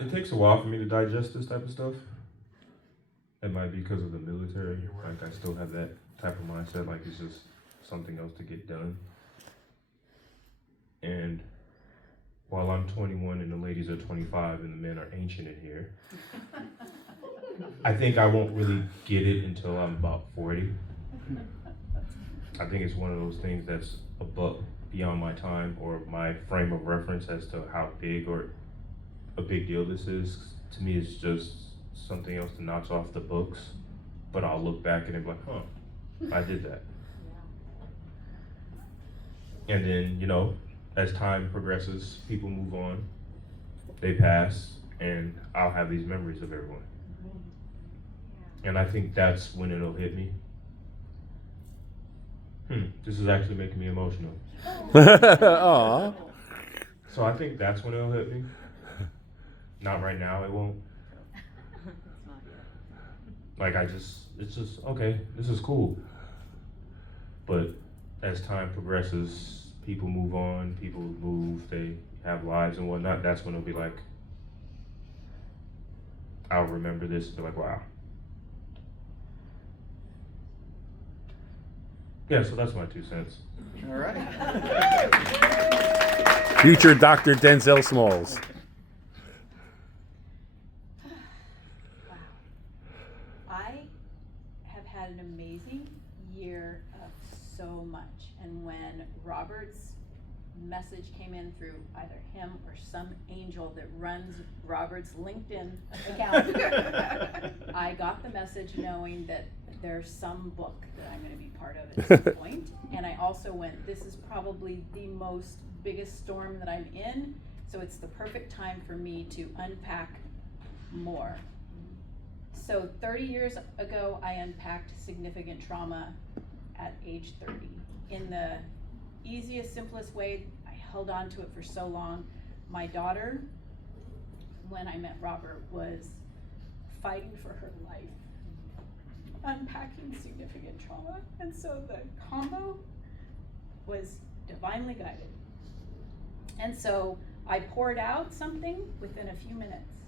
It takes a while for me to digest this type of stuff. It might be because of the military. Like I still have that type of mindset. Like it's just something else to get done. And while I'm 21 and the ladies are 25 and the men are ancient in here, I think I won't really get it until I'm about 40. I think it's one of those things that's above beyond my time or my frame of reference as to how big or a big deal this is. To me, it's just something else to notch off the books. But I'll look back and be like, huh, I did that. And then, you know, as time progresses, people move on, they pass, and I'll have these memories of everyone. And I think that's when it'll hit me. This is actually making me emotional. Aw. So I think that's when it'll hit me. Not right now, it won't. Like it's just, okay, this is cool. But as time progresses, people move on, people move, they have lives and whatnot, that's when it'll be like, I'll remember this and be like, wow. Yeah, so that's my 2 cents. All right. Future Dr. Denzel Smalls. Wow. I have had an amazing year of so much. And when Robert's message came in through either him or some angel that runs Robert's LinkedIn account, I got the message knowing that there's some book that I'm going to be part of at some point. And I also went, this is probably the biggest storm that I'm in, so it's the perfect time for me to unpack more. So 30 years ago, I unpacked significant trauma at age 30. In the easiest, simplest way, I held on to it for so long. My daughter, when I met Robert, was fighting for her life, unpacking significant trauma, and so the combo was divinely guided. And so I poured out something within a few minutes,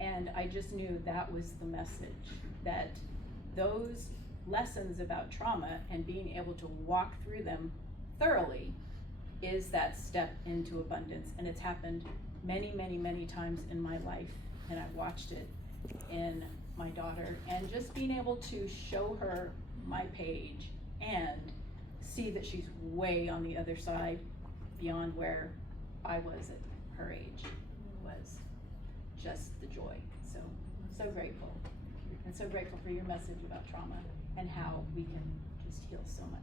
and I just knew that was the message, that those lessons about trauma and being able to walk through them thoroughly is that step into abundance. And it's happened many, many, many times in my life, and I've watched it in my daughter, and just being able to show her my page and see that she's way on the other side beyond where I was at her age was just the joy. So grateful, and so grateful for your message about trauma and how we can just heal so much.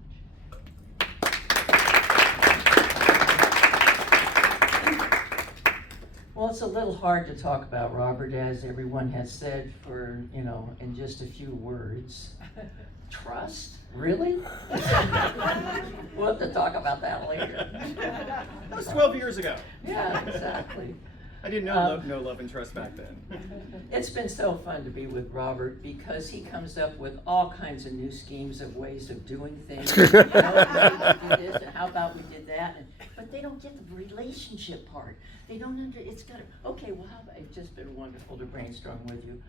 Well, it's a little hard to talk about Robert, as everyone has said, for, in just a few words. Trust? Really? We'll have to talk about that later. That was 12 years ago. Yeah, exactly. I didn't know no love and trust back then. It's been so fun to be with Robert because he comes up with all kinds of new schemes of ways of doing things. We do this, and how about we did that? But they don't get the relationship part. They don't it's got to, okay, well, it's just been wonderful to brainstorm with you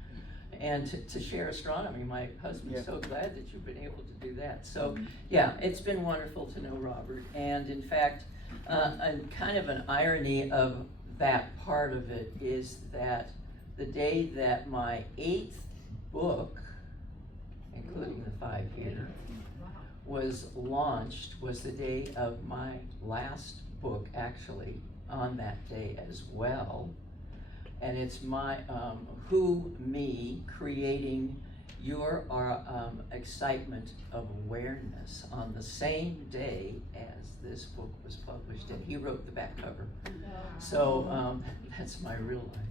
and to share astronomy. My husband's so glad that you've been able to do that. So yeah, it's been wonderful to know Robert. And in fact, kind of an irony of that part of it is that the day that my 8th book, including the 5-year, was launched was the day of my last book, actually, on that day as well. And it's my, me, creating your excitement of awareness on the same day as this book was published, and he wrote the back cover. So that's my real life.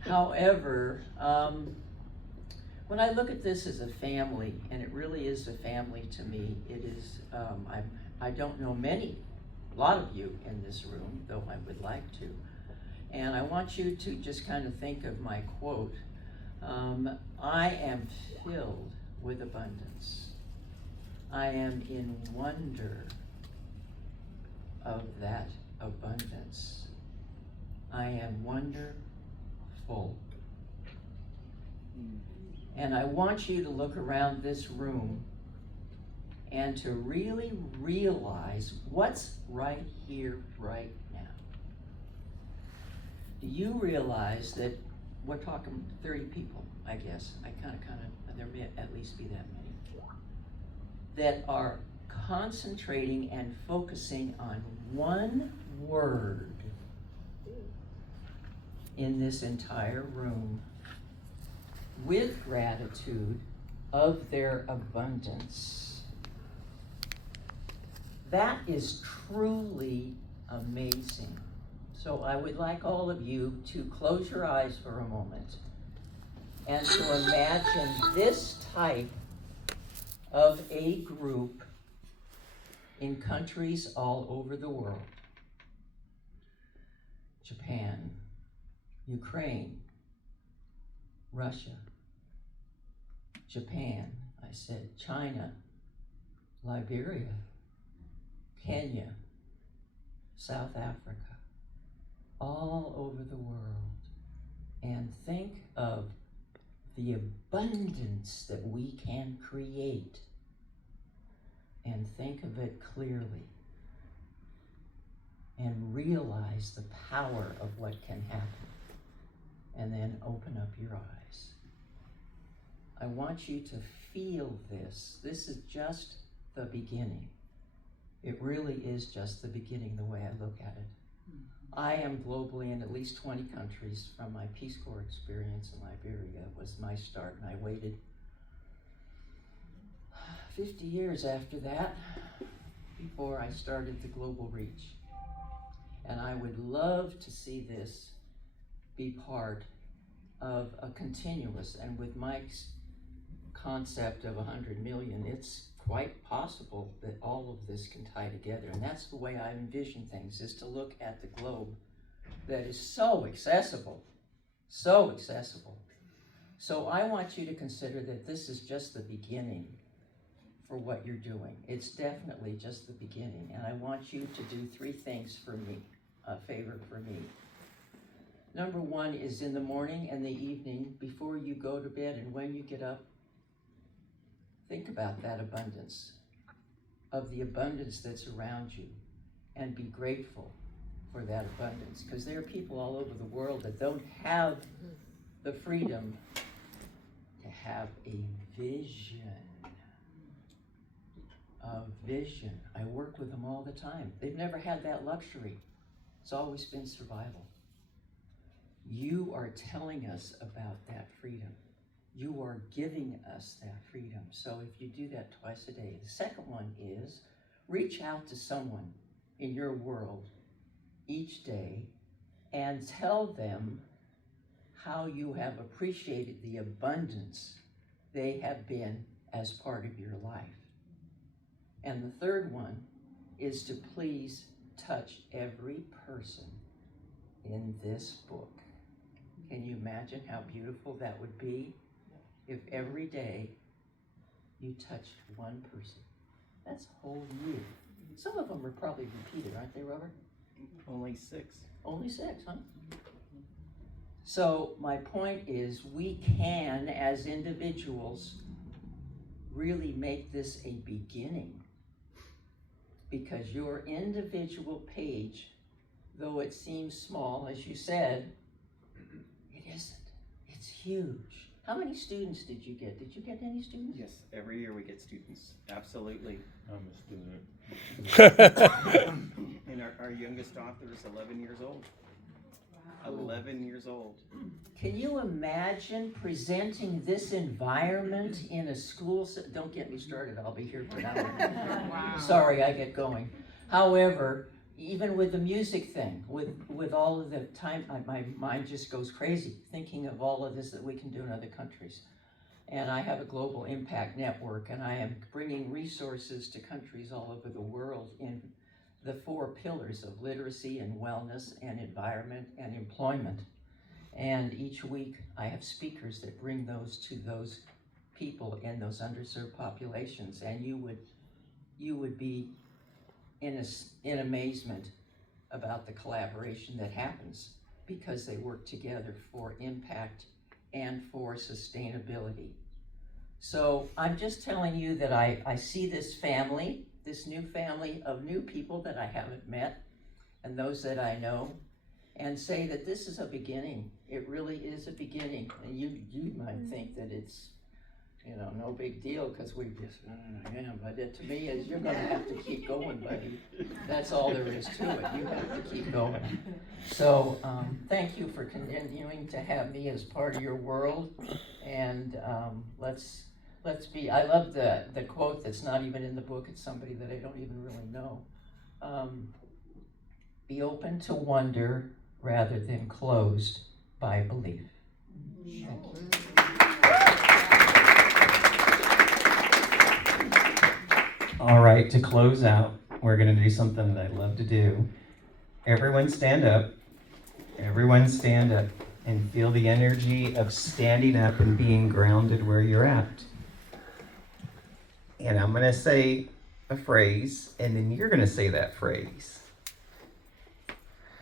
However, when I look at this as a family, and it really is a family to me, it is, I don't know a lot of you in this room, though I would like to. And I want you to just kind of think of my quote. I am filled with abundance. I am in wonder of that abundance. I am wonderful full. And I want you to look around this room and to really realize what's right here, right now. Do you realize that we're talking 30 people, I guess, there may at least be that many, that are concentrating and focusing on one word in this entire room with gratitude of their abundance. That is truly amazing. So I would like all of you to close your eyes for a moment and to imagine this type of a group in countries all over the world. Japan, Ukraine, Russia, Japan, I said China, Liberia, Kenya, South Africa, all over the world. And think of the abundance that we can create, and think of it clearly, and realize the power of what can happen, and then open up your eyes. I want you to feel this. This is just the beginning. It really is just the beginning, the way I look at it. I am globally in at least 20 countries. From my Peace Corps experience in Liberia was my start, and I waited 50 years after that before I started the Global Reach. And I would love to see this be part of a continuous, and with Mike's concept of 100 million, it's quite possible that all of this can tie together. And that's the way I envision things, is to look at the globe that is so accessible, so accessible. So I want you to consider that this is just the beginning for what you're doing. It's definitely just the beginning. And I want you to do 3 things for me, a favor for me. Number 1 is in the morning and the evening, before you go to bed and when you get up, think about that abundance, of the abundance that's around you, and be grateful for that abundance. Because there are people all over the world that don't have the freedom to have a vision. A vision. I work with them all the time. They've never had that luxury. It's always been survival. You are telling us about that freedom. You are giving us that freedom. So if you do that twice a day. The second one is reach out to someone in your world each day and tell them how you have appreciated the abundance they have been as part of your life. And the third one is to please touch every person in this book. Can you imagine how beautiful that would be if every day you touched one person? That's a whole year. Some of them are probably repeated, aren't they, Robert? Only 6. Only 6, huh? So my point is, we can, as individuals, really make this a beginning, because your individual page, though it seems small, as you said, it isn't. It's huge. How many students did you get? Did you get any students? Yes, every year we get students. Absolutely. I'm a student. And our youngest author is 11 years old. Wow. 11 years old. Can you imagine presenting this environment in a school? Don't get me started, I'll be here for an hour. Wow. Sorry, I get going. However, even with the music thing, with all of the time, my mind just goes crazy thinking of all of this that we can do in other countries. And I have a global impact network, and I am bringing resources to countries all over the world in the 4 pillars of literacy and wellness and environment and employment. And each week I have speakers that bring those to those people in those underserved populations, and you would be in amazement about the collaboration that happens because they work together for impact and for sustainability. So I'm just telling you that I see this family, this new family of new people that I haven't met and those that I know, and say that this is a beginning. It really is a beginning. And you might think that it's, no big deal because we just, but it, to me, is you're gonna have to keep going, buddy. That's all there is to it. You have to keep going. So thank you for continuing to have me as part of your world. And let's be, I love the quote that's not even in the book. It's somebody that I don't even really know. Be open to wonder rather than closed by belief. Thank you. All right, to close out, we're going to do something that I love to do. Everyone stand up. Everyone stand up and feel the energy of standing up and being grounded where you're at. And I'm going to say a phrase, and then you're going to say that phrase.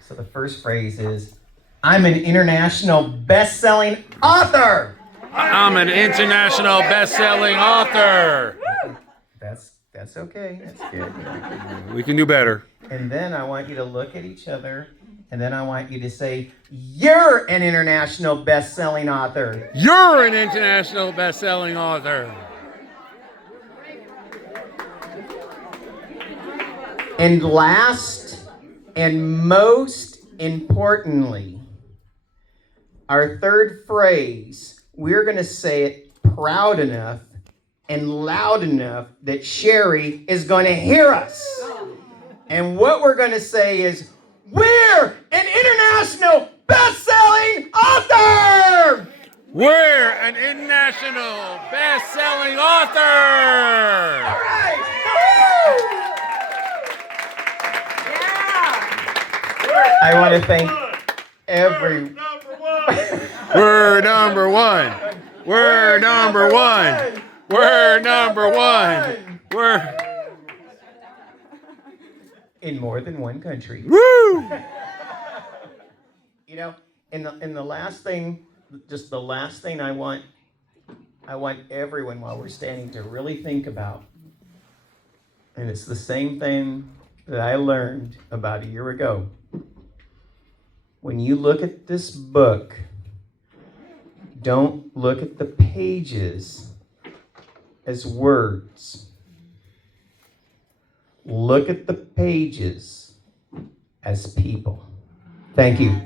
So the first phrase is, I'm an international best-selling author. I'm an international best-selling author. That's okay. That's good. We can do better. And then I want you to look at each other, and then I want you to say, you're an international best-selling author. You're an international best-selling author. And last and most importantly, our third phrase, we're going to say it proud enough and loud enough that Sherry is going to hear us. And what we're going to say is, we're an international best-selling author! We're an international best-selling author! All right! I want to thank every... We're number one! We're number one! We're number one! We're... in more than one country. Woo! And the last thing, just the last thing I want everyone while we're standing to really think about, and it's the same thing that I learned about a year ago. When you look at this book, don't look at the pages as words. Look at the pages as people. Thank you.